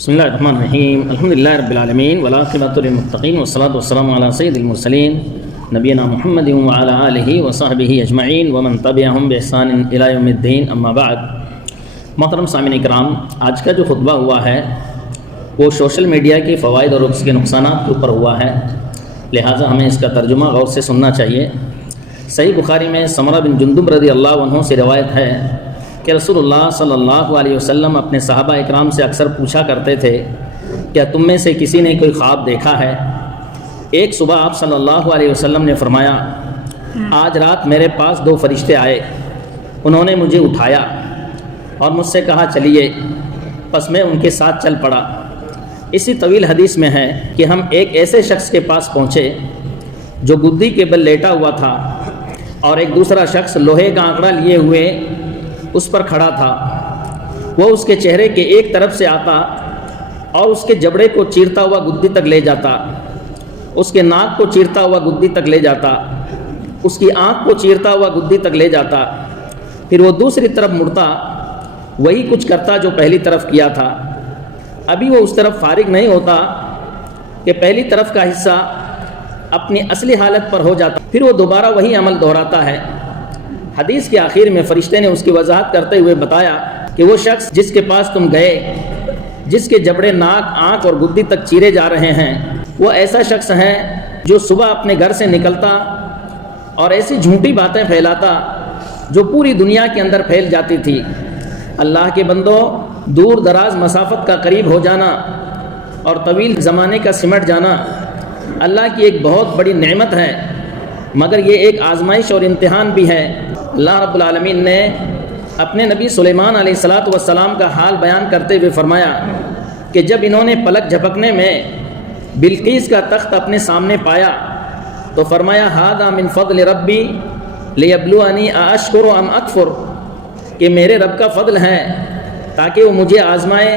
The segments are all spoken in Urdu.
بسم اللہ الرحمن الرحیم الحمد للہ رب العالمین والعاقبۃ للمتقین والصلاۃ والسلام علی سید المرسلین نبینا محمد وعلی آلہ وصحبہ اجمعین ومن تبعہم بإحسان الی یوم الدین اما بعد۔ محترم سامعین اکرام، آج کا جو خطبہ ہوا ہے وہ سوشل میڈیا کے فوائد اور اس کے نقصانات کے اوپر ہوا ہے، لہٰذا ہمیں اس کا ترجمہ غور سے سننا چاہیے۔ صحیح بخاری میں سمرہ بن جندب رضی اللہ عنہ سے روایت ہے کہ رسول اللہ صلی اللہ علیہ وسلم اپنے صحابہ اکرام سے اکثر پوچھا کرتے تھے، کیا تم میں سے کسی نے کوئی خواب دیکھا ہے؟ ایک صبح آپ صلی اللہ علیہ وسلم نے فرمایا، آج رات میرے پاس دو فرشتے آئے، انہوں نے مجھے اٹھایا اور مجھ سے کہا چلیے، پس میں ان کے ساتھ چل پڑا۔ اسی طویل حدیث میں ہے کہ ہم ایک ایسے شخص کے پاس پہنچے جو گدی کے بل لیٹا ہوا تھا اور ایک دوسرا شخص لوہے کا آنکڑا لیے ہوئے اس پر کھڑا تھا۔ وہ اس کے چہرے کے ایک طرف سے آتا اور اس کے جبڑے کو چیرتا ہوا گدی تک لے جاتا، اس کے ناک کو چیرتا ہوا گدی تک لے جاتا، اس کی آنکھ کو چیرتا ہوا گدی تک لے جاتا، پھر وہ دوسری طرف مڑتا، وہی کچھ کرتا جو پہلی طرف کیا تھا۔ ابھی وہ اس طرف فارغ نہیں ہوتا کہ پہلی طرف کا حصہ اپنی اصلی حالت پر ہو جاتا، پھر وہ دوبارہ وہی عمل دہراتا ہے۔ حدیث کے آخر میں فرشتے نے اس کی وضاحت کرتے ہوئے بتایا کہ وہ شخص جس کے پاس تم گئے، جس کے جبڑے ناک، آنکھ اور گدی تک چیرے جا رہے ہیں، وہ ایسا شخص ہے جو صبح اپنے گھر سے نکلتا اور ایسی جھوٹی باتیں پھیلاتا جو پوری دنیا کے اندر پھیل جاتی تھی۔ اللہ کے بندوں، دور دراز مسافت کا قریب ہو جانا اور طویل زمانے کا سمٹ جانا اللہ کی ایک بہت بڑی نعمت ہے، مگر یہ ایک آزمائش اور امتحان بھی ہے۔ اللہ رب العالمین نے اپنے نبی سلیمان علیہ السلام کا حال بیان کرتے ہوئے فرمایا کہ جب انہوں نے پلک جھپکنے میں بلقیس کا تخت اپنے سامنے پایا تو فرمایا ھذا من فضل ربی لیبلونی ااشکر ام اکفر، کہ میرے رب کا فضل ہے تاکہ وہ مجھے آزمائے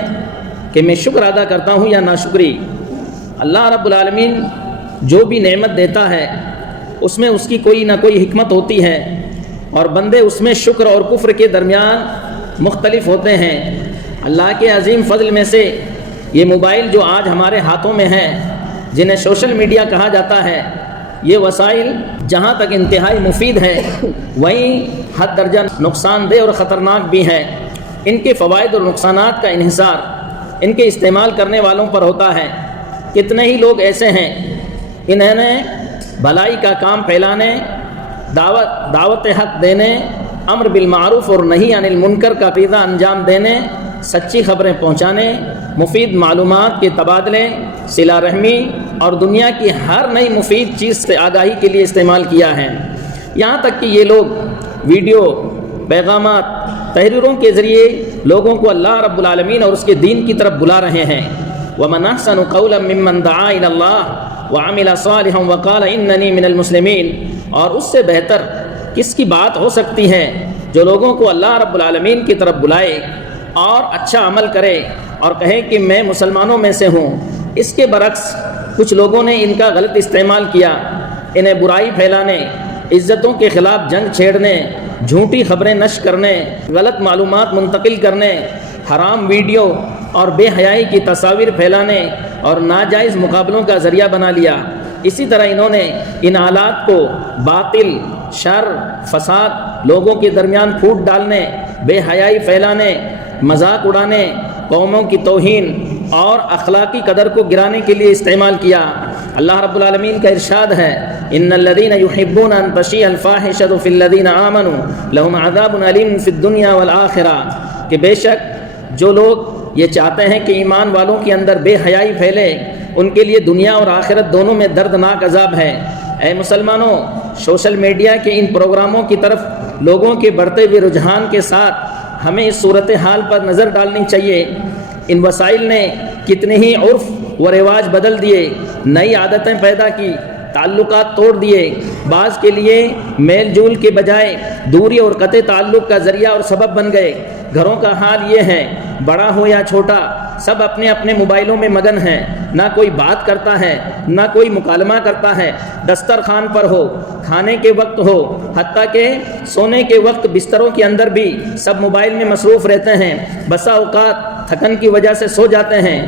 کہ میں شکر ادا کرتا ہوں یا ناشکری۔ اللہ رب العالمین جو بھی نعمت دیتا ہے اس میں اس کی کوئی نہ کوئی حکمت ہوتی ہے، اور بندے اس میں شکر اور کفر کے درمیان مختلف ہوتے ہیں۔ اللہ کے عظیم فضل میں سے یہ موبائل جو آج ہمارے ہاتھوں میں ہے، جنہیں سوشل میڈیا کہا جاتا ہے، یہ وسائل جہاں تک انتہائی مفید ہے وہیں حد درجہ نقصان دہ اور خطرناک بھی ہے۔ ان کے فوائد اور نقصانات کا انحصار ان کے استعمال کرنے والوں پر ہوتا ہے۔ کتنے ہی لوگ ایسے ہیں انہوں نے بھلائی کا کام پھیلانے، دعوت حق دینے، امر بالمعروف اور نہی عن المنکر کا عقیدہ انجام دینے، سچی خبریں پہنچانے، مفید معلومات کے تبادلے، صلہ رحمی اور دنیا کی ہر نئی مفید چیز سے آگاہی کے لیے استعمال کیا ہے۔ یہاں تک کہ یہ لوگ ویڈیو، پیغامات، تحریروں کے ذریعے لوگوں کو اللہ رب العالمین اور اس کے دین کی طرف بلا رہے ہیں۔ وَمَنْ أَحْسَنُ قَوْلًا مِّمَّنْ دَعَا إِلَى اللَّهِ وَعَمِلَ صَالِحًا وَقَالَ إِنَّنِي مِنَ الْمُسْلِمِينَ، اور اس سے بہتر کس کی بات ہو سکتی ہے جو لوگوں کو اللہ رب العالمین کی طرف بلائے اور اچھا عمل کرے اور کہے کہ میں مسلمانوں میں سے ہوں۔ اس کے برعکس کچھ لوگوں نے ان کا غلط استعمال کیا، انہیں برائی پھیلانے، عزتوں کے خلاف جنگ چھیڑنے، جھوٹی خبریں نشر کرنے، غلط معلومات منتقل کرنے، حرام ویڈیو اور بے حیائی کی تصاویر پھیلانے اور ناجائز مقابلوں کا ذریعہ بنا لیا۔ اسی طرح انہوں نے ان آلات کو باطل، شر، فساد، لوگوں کے درمیان پھوٹ ڈالنے، بے حیائی پھیلانے، مذاق اڑانے، قوموں کی توہین اور اخلاقی قدر کو گرانے کے لیے استعمال کیا۔ اللہ رب العالمین کا ارشاد ہے ان الذين يحبون ان تشيع الفاحشة في الذين آمنوا لهم عذاب أليم في الدنيا والآخرة، کہ بے شک جو لوگ یہ چاہتے ہیں کہ ایمان والوں کے اندر بے حیائی پھیلے، ان کے لیے دنیا اور آخرت دونوں میں دردناک عذاب ہے۔ اے مسلمانوں، سوشل میڈیا کے ان پروگراموں کی طرف لوگوں کے بڑھتے ہوئے رجحان کے ساتھ ہمیں اس صورتحال پر نظر ڈالنی چاہیے۔ ان وسائل نے کتنے ہی عرف و رواج بدل دیے، نئی عادتیں پیدا کی، تعلقات توڑ دیے، بعض کے لیے میل جول کے بجائے دوری اور قطع تعلق کا ذریعہ اور سبب بن گئے۔ گھروں کا حال یہ ہے، بڑا ہو یا چھوٹا، سب اپنے اپنے موبائلوں میں مگن ہیں، نہ کوئی بات کرتا ہے، نہ کوئی مکالمہ کرتا ہے۔ دسترخوان پر ہو، کھانے کے وقت ہو، حتیٰ کہ سونے کے وقت بستروں کے اندر بھی سب موبائل میں مصروف رہتے ہیں۔ بسا اوقات تھکن کی وجہ سے سو جاتے ہیں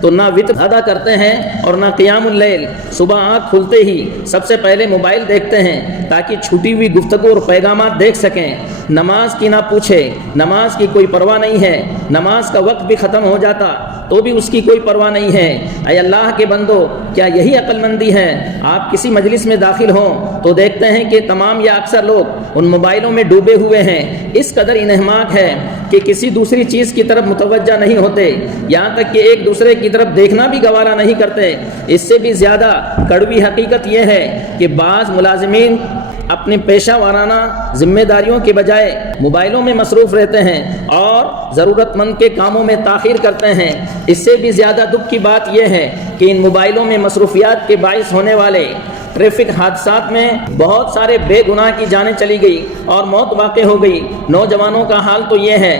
تو نہ وتر ادا کرتے ہیں اور نہ قیام اللیل، صبح آنکھ کھلتے ہی سب سے پہلے موبائل دیکھتے ہیں تاکہ چھوٹی ہوئی گفتگو اور پیغامات دیکھ سکیں۔ نماز کی نہ پوچھے، نماز کی کوئی پرواہ نہیں ہے، نماز کا وقت بھی ختم ہو جاتا تو بھی اس کی کوئی پرواہ نہیں ہے۔ اے اللہ کے بندو، کیا یہی عقل مندی ہے؟ آپ کسی مجلس میں داخل ہوں تو دیکھتے ہیں کہ تمام یا اکثر لوگ ان موبائلوں میں ڈوبے ہوئے ہیں، اس قدر انہماک ہے کہ کسی دوسری چیز کی طرف متوجہ نہیں ہوتے، یہاں تک کہ ایک دوسرے کی طرف دیکھنا بھی گوارا نہیں کرتے۔ اس سے بھی زیادہ کڑوی حقیقت یہ ہے کہ بعض ملازمین اپنی پیشہ وارانہ ذمہ داریوں کے بجائے موبائلوں میں مصروف رہتے ہیں اور ضرورت مند کے کاموں میں تاخیر کرتے ہیں۔ اس سے بھی زیادہ دکھ کی بات یہ ہے کہ ان موبائلوں میں مصروفیات کے باعث ہونے والے ٹریفک حادثات میں بہت سارے بے گناہ کی جانیں چلی گئی اور موت واقع ہو گئی۔ نوجوانوں کا حال تو یہ ہے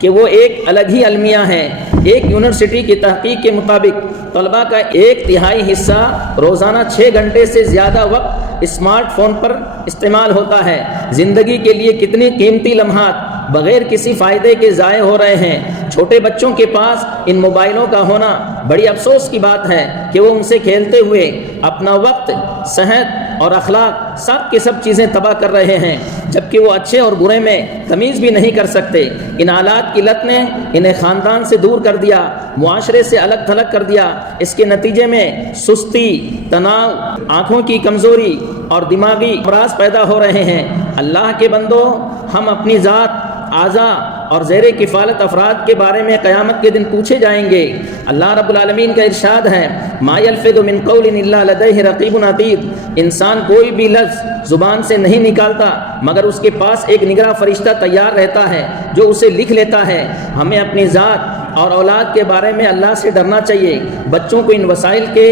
کہ وہ ایک الگ ہی المیہ ہے۔ ایک یونیورسٹی کی تحقیق کے مطابق طلباء کا 1/3 حصہ روزانہ 6 گھنٹے سے زیادہ وقت اسمارٹ فون پر استعمال ہوتا ہے۔ زندگی کے لیے کتنی قیمتی لمحات بغیر کسی فائدے کے ضائع ہو رہے ہیں۔ چھوٹے بچوں کے پاس ان موبائلوں کا ہونا بڑی افسوس کی بات ہے کہ وہ ان سے کھیلتے ہوئے اپنا وقت، صحت اور اخلاق سب کی سب چیزیں تباہ کر رہے ہیں، جبکہ وہ اچھے اور برے میں تمیز بھی نہیں کر سکتے۔ ان آلات کی لت نے انہیں خاندان سے دور کر دیا، معاشرے سے الگ تھلگ کر دیا۔ اس کے نتیجے میں سستی، تناؤ، آنکھوں کی کمزوری اور دماغی امراض پیدا ہو رہے ہیں۔ اللہ کے بندو، ہم اپنی ذات، اعضاء اور زیر کفالت افراد کے بارے میں قیامت کے دن پوچھے جائیں گے۔ اللہ رب العالمین کا ارشاد ہے، ما یلفظ من قول الا لدیہ رقیب عتید۔ انسان کوئی بھی لفظ زبان سے نہیں نکالتا مگر اس کے پاس ایک نگراں فرشتہ تیار رہتا ہے جو اسے لکھ لیتا ہے۔ ہمیں اپنی ذات اور اولاد کے بارے میں اللہ سے ڈرنا چاہیے۔ بچوں کو ان وسائل کے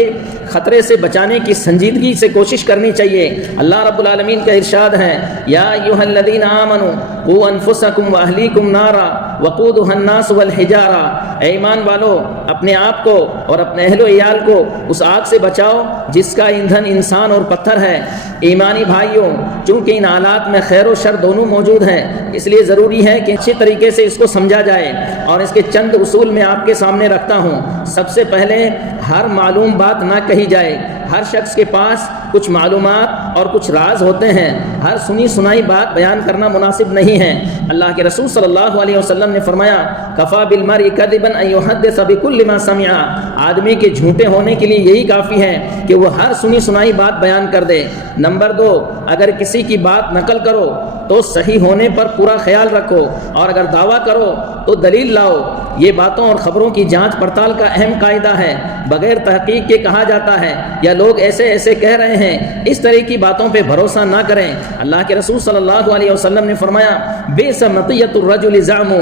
خطرے سے بچانے کی سنجیدگی سے کوشش کرنی چاہیے۔ اللہ رب العالمین کا ارشاد ہے، یا ایھا الذین آمنوا قوا انفسکم واہلیکم نارا وقودھا الناس والحجارہ۔ اے ایمان والو، اپنے آپ کو اور اپنے اہل و عیال کو اس آگ سے بچاؤ جس کا ایندھن انسان اور پتھر ہے۔ ایمانی بھائیوں، چونکہ ان حالات میں خیر و شر دونوں موجود ہیں، اس لیے ضروری ہے کہ اچھی طریقے سے اس کو سمجھا جائے، اور اس کے چند اصول میں آپ کے سامنے رکھتا ہوں۔ سب سے پہلے، ہر معلوم بات نہ کہی جائے۔ ہر شخص کے پاس کچھ معلومات اور کچھ راز ہوتے ہیں، ہر سنی سنائی بات بیان کرنا مناسب نہیں ہے۔ اللہ کے رسول صلی اللہ علیہ وسلم نے فرمایا، کفا بالمرء کذبا ان یحدث بکل ما سمع۔ آدمی کے جھوٹے ہونے کے لیے یہی کافی ہے کہ وہ ہر سنی سنائی بات بیان کر دے۔ نمبر 2، اگر کسی کی بات نقل کرو تو صحیح ہونے پر پورا خیال رکھو، اور اگر دعویٰ کرو تو دلیل لاؤ۔ یہ باتوں اور خبروں کی جانچ پڑتال کا اہم قاعدہ ہے۔ بغیر تحقیق کے کہا جاتا ہے یا لوگ ایسے کہہ رہے ہیں، اس طرح کی باتوں پہ بھروسہ نہ کریں۔ اللہ کے رسول صلی اللہ علیہ وسلم نے فرمایا، بئس مطیۃ الرجل زعم۔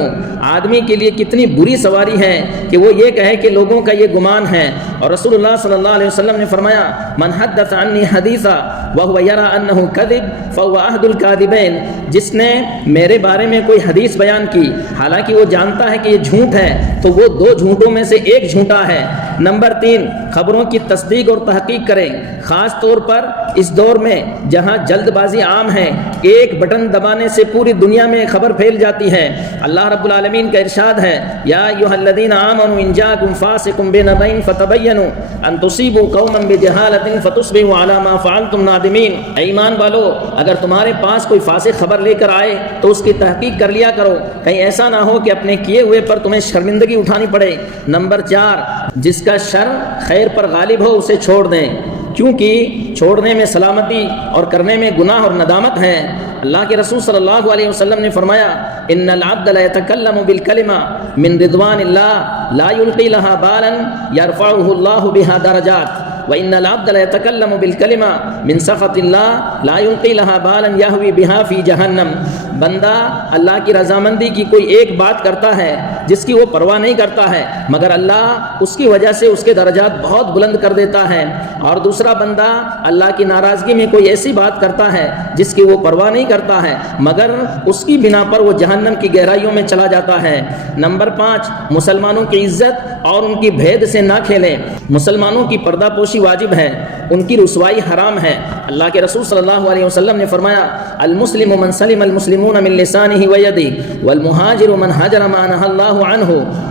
آدمی کے لیے کتنی بری سواری ہے کہ وہ یہ کہے کہ لوگوں کا یہ گمان ہے۔ اور رسول اللہ صلی اللہ علیہ وسلم نے فرمایا، من حدث عنی حدیثا وهو يرى انه كذب فهو احد الكاذبین۔ جس نے میرے بارے میں کوئی حدیث بیان کی حالانکہ وہ جانتا ہے کہ یہ جھوٹ ہے، تو وہ 2 جھوٹوں میں سے ایک جھوٹا ہے۔ نمبر 3، خبروں کی تصدیق اور تحقیق کریں، خاص طور پر اس دور میں جہاں جلد بازی عام ہے۔ ایک بٹن دبانے سے پوری دنیا میں خبر پھیل جاتی ہے۔ اللہ رب العالمین کا ارشاد ہے، یا ایھا الذین آمنوا ان جاءکم فاسق بنبأ فتبینوا ان تصیبوا قوما بجہالۃ فتصبحوا علی ما فعلتم نادمین۔ اے ایمان والو، اگر تمہارے پاس کوئی فاسق خبر لے کر آئے تو اس کی تحقیق کر لیا کرو، کہیں ایسا نہ ہو کہ اپنے کیے ہوئے پر تمہیں شرمندگی اٹھانی پڑے۔ نمبر 4، جس کا شر خیر پر غالب ہو اسے چھوڑ دیں، کیونکہ چھوڑنے میں سلامتی اور کرنے میں گناہ اور ندامت ہے۔ اللہ کے رسول صلی اللہ علیہ وسلم نے فرمایا، ان العبد لا يتكلم بالكلمة من رضوان الله لا يلقي لها بالا يرفعه الله بها درجات، وان العبد لا يتكلم بالكلمة من سخط الله لا يلقي لها بالا يهوي بها في جہنم۔ بندہ اللہ کی رضامندی کی کوئی ایک بات کرتا ہے جس کی وہ پرواہ نہیں کرتا ہے، مگر اللہ اس کی وجہ سے اس کے درجات بہت بلند کر دیتا ہے، اور دوسرا بندہ اللہ کی ناراضگی میں کوئی ایسی بات کرتا ہے جس کی وہ پرواہ نہیں کرتا ہے، مگر اس کی بنا پر وہ جہنم کی گہرائیوں میں چلا جاتا ہے۔ نمبر 5، مسلمانوں کی عزت اور ان کی بھید سے نہ کھیلیں۔ مسلمانوں کی پردہ پوشی واجب ہے، ان کی رسوائی حرام ہے۔ اللہ کے رسول صلی اللہ علیہ وسلم نے فرمایا المسلم من سلم المسلمون من لسانه ويده والمهاجر من هاجر ما نهى الله عنه،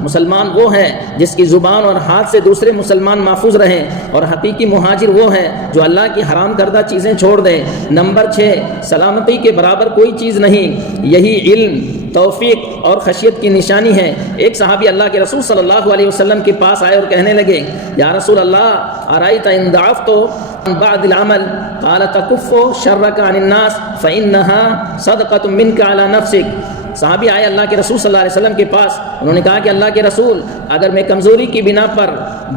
مسلمان وہ ہے جس کی زبان اور ہاتھ سے دوسرے مسلمان محفوظ رہیں، اور حقیقی مہاجر وہ ہے جو اللہ کی حرام کردہ چیزیں چھوڑ دے۔ نمبر 6، سلامتی کے برابر کوئی چیز نہیں، یہی علم، توفیق اور خشیت کی نشانی ہے۔ ایک صحابی اللہ کے رسول صلی اللہ علیہ وسلم کے پاس آئے اور کہنے لگے یا رسول اللہ ارائیت ان ضعفت عن بعض العمل قال تکف شرک عن الناس فإنها صدقۃ منک علی نفسک۔ صحابی آئے اللہ کے رسول صلی اللہ علیہ وسلم کے پاس، انہوں نے کہا کہ اللہ کے رسول اگر میں کمزوری کی بنا پر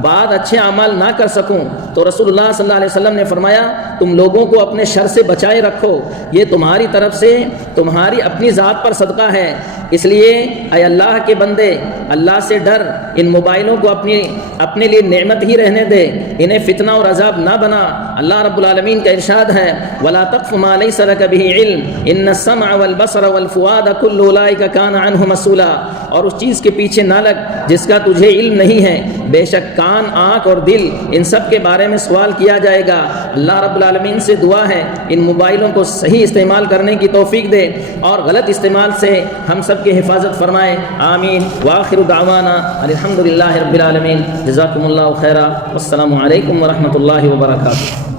بعد اچھے اعمال نہ کر سکوں تو رسول اللہ صلی اللہ علیہ وسلم نے فرمایا تم لوگوں کو اپنے شر سے بچائے رکھو، یہ تمہاری طرف سے تمہاری اپنی ذات پر صدقہ ہے۔ اس لیے اے اللہ کے بندے اللہ سے ڈر، ان موبائلوں کو اپنے لیے نعمت ہی رہنے دے، انہیں فتنہ اور عذاب نہ بنا۔ اللہ رب العالمین کا ارشاد ہے وَلَا تَقْفُ مَا لَيْسَ لَكَ بِهِ عِلْمٌ إِنَّ السَّمْعَ وَالْبَصَرَ وَالْفُؤَادَ كُلُّ أُولَٰئِكَ كَانَ عَنْهُ مسئولا، اور اس چیز کے پیچھے نہ لگ جس کا تجھے علم نہیں ہے، بے شک کان، آنکھ اور دل ان سب کے بارے میں سوال کیا جائے گا۔ اللہ رب العالمین سے دعا ہے ان موبائلوں کو صحیح استعمال کرنے کی توفیق دے اور غلط استعمال سے ہم سب کی حفاظت فرمائے، آمین۔ وآخر دعوانا الحمدللہ رب العالمین، جزاکم اللہ خیرا، والسلام علیکم ورحمۃ اللہ وبرکاتہ۔